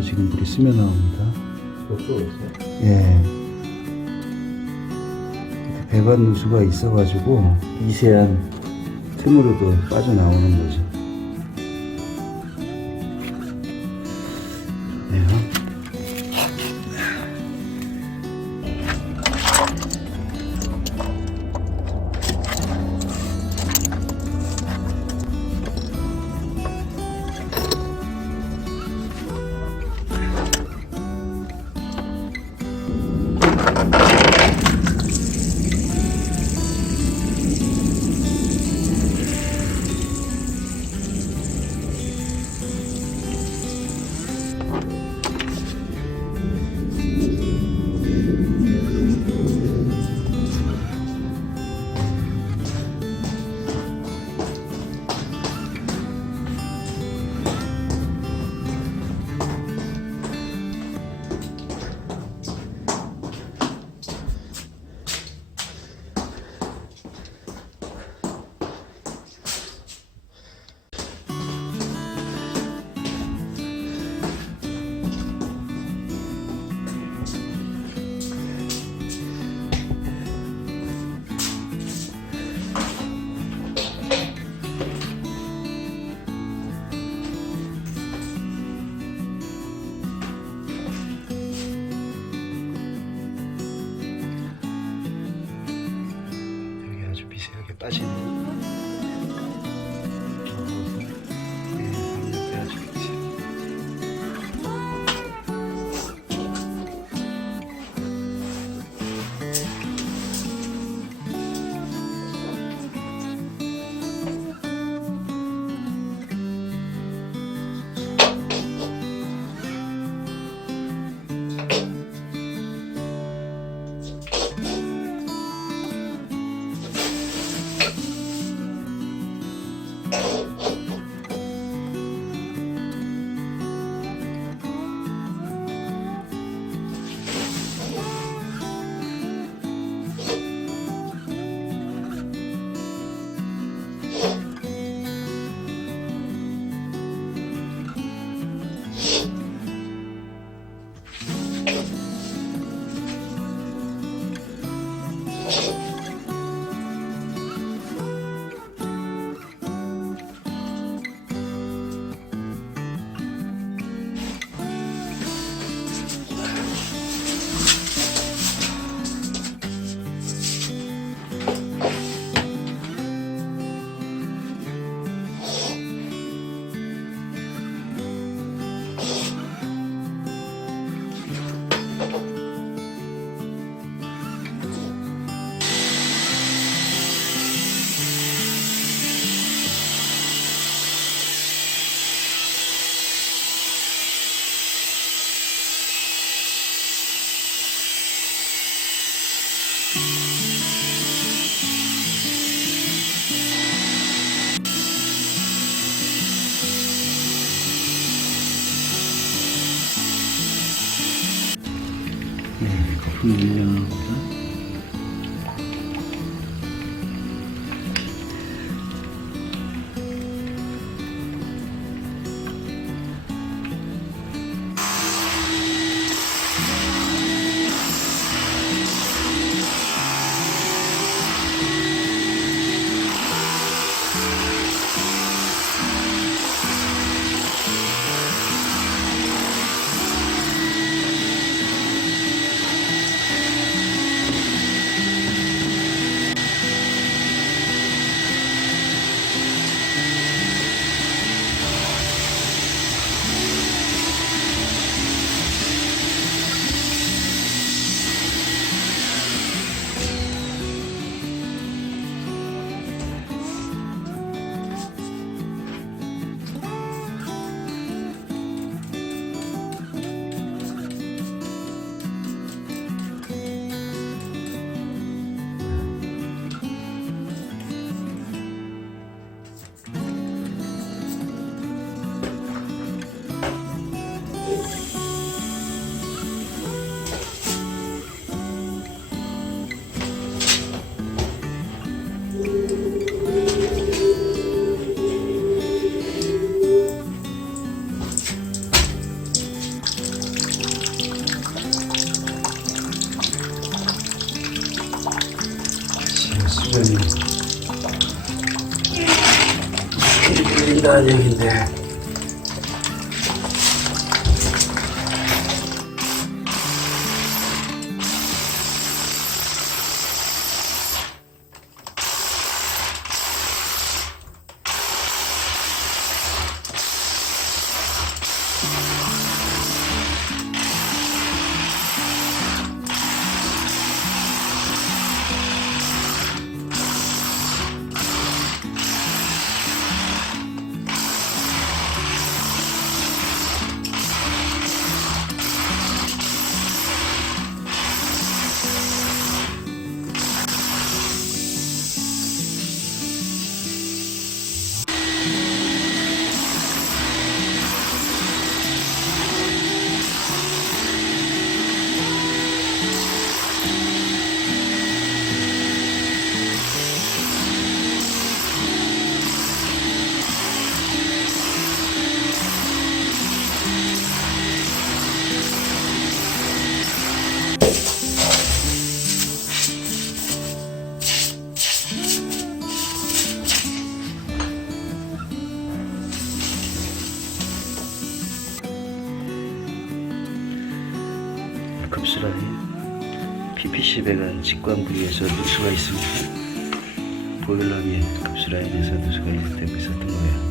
배관에서 지금 물이 스며 나옵니다. 저쪽에 있어요? 예. 배관 누수가 있어가지고 미세한 틈으로도 빠져나오는 거죠. 네. 미세하게 빠지는 방역을 해야겠지. 거품 밀려나옵니다. 수전이 뚫린다는 얘긴데. 급수라인 PPC 배관 직관 부위에서 누수가 있습니다. 보일러에 급수라인에서 누수가 되고 있었던 거예요.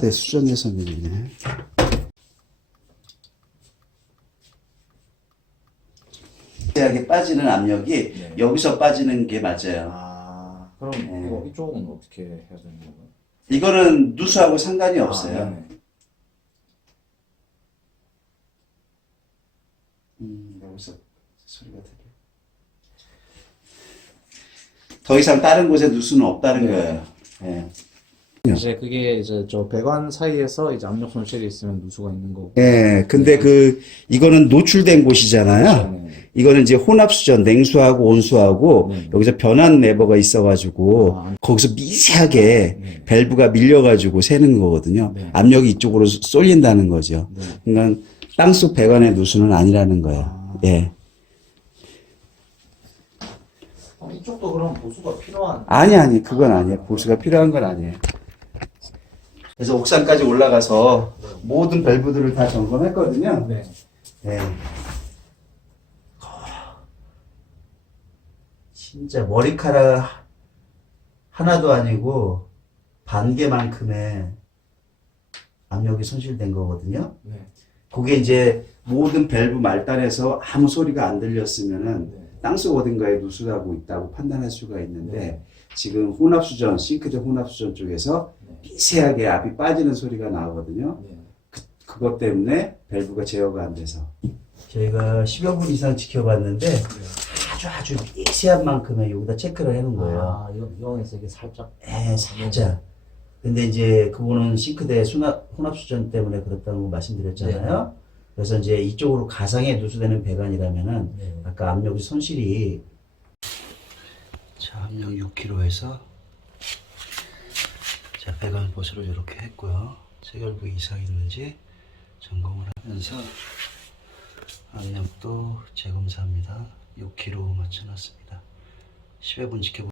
대 수전 예선이네. 하게 빠지는 압력이 네. 여기서 빠지는 게 맞아요. 아, 그럼 네. 이거 이쪽은 어떻게 해야 되는 건가요? 이거는 누수하고 상관이 없어요. 네네. 여기서 소리가 들려. 더 이상 다른 곳에 누수는 없다는 네. 거예요. 네. 이제 그게 이제 저 배관 사이에서 이제 압력 손실이 있으면 누수가 있는 거고. 예, 근데 이거는 노출된 곳이잖아요. 네. 이거는 이제 혼합수전, 냉수하고 온수하고 네. 여기서 변환 레버가 있어가지고 거기서 미세하게 네. 밸브가 밀려가지고 새는 거거든요. 네. 압력이 이쪽으로 쏠린다는 거죠. 네. 그러니까 땅속 배관의 누수는 아니라는 거예요. 예. 이쪽도 그럼 보수가 필요한. 아니, 그건 아니에요. 보수가 필요한 건 아니에요. 그래서 옥상까지 올라가서 모든 밸브들을 다 점검했거든요. 네. 네. 진짜 머리카락 하나도 아니고 반 개만큼의 압력이 손실된 거거든요. 네. 그게 이제 모든 밸브 말단에서 아무 소리가 안 들렸으면은 땅속 어딘가에 누수하고 있다고 판단할 수가 있는데 지금 혼합수전, 싱크대 혼합수전 쪽에서 미세하게 압이 빠지는 소리가 나오거든요. 그것 때문에 밸브가 제어가 안 돼서 저희가 10여 분 이상 지켜봤는데 아주 미세한 만큼의 여기다 체크를 해놓은 거예요. 아, 이용해서 이게 살짝. 살짝. 근데 이제 그거는 싱크대 혼합수전 때문에 그렇다고 말씀드렸잖아요. 그래서 이제 이쪽으로 가상에 누수되는 배관이라면은 아까 압력이 손실이 자, 압력 6kg에서 자, 배관 보수를 이렇게 했고요. 체결부 이상 있는지 점검을 하면서 압력도 재검사합니다. 6kg 맞춰놨습니다. 10여 분 지켜보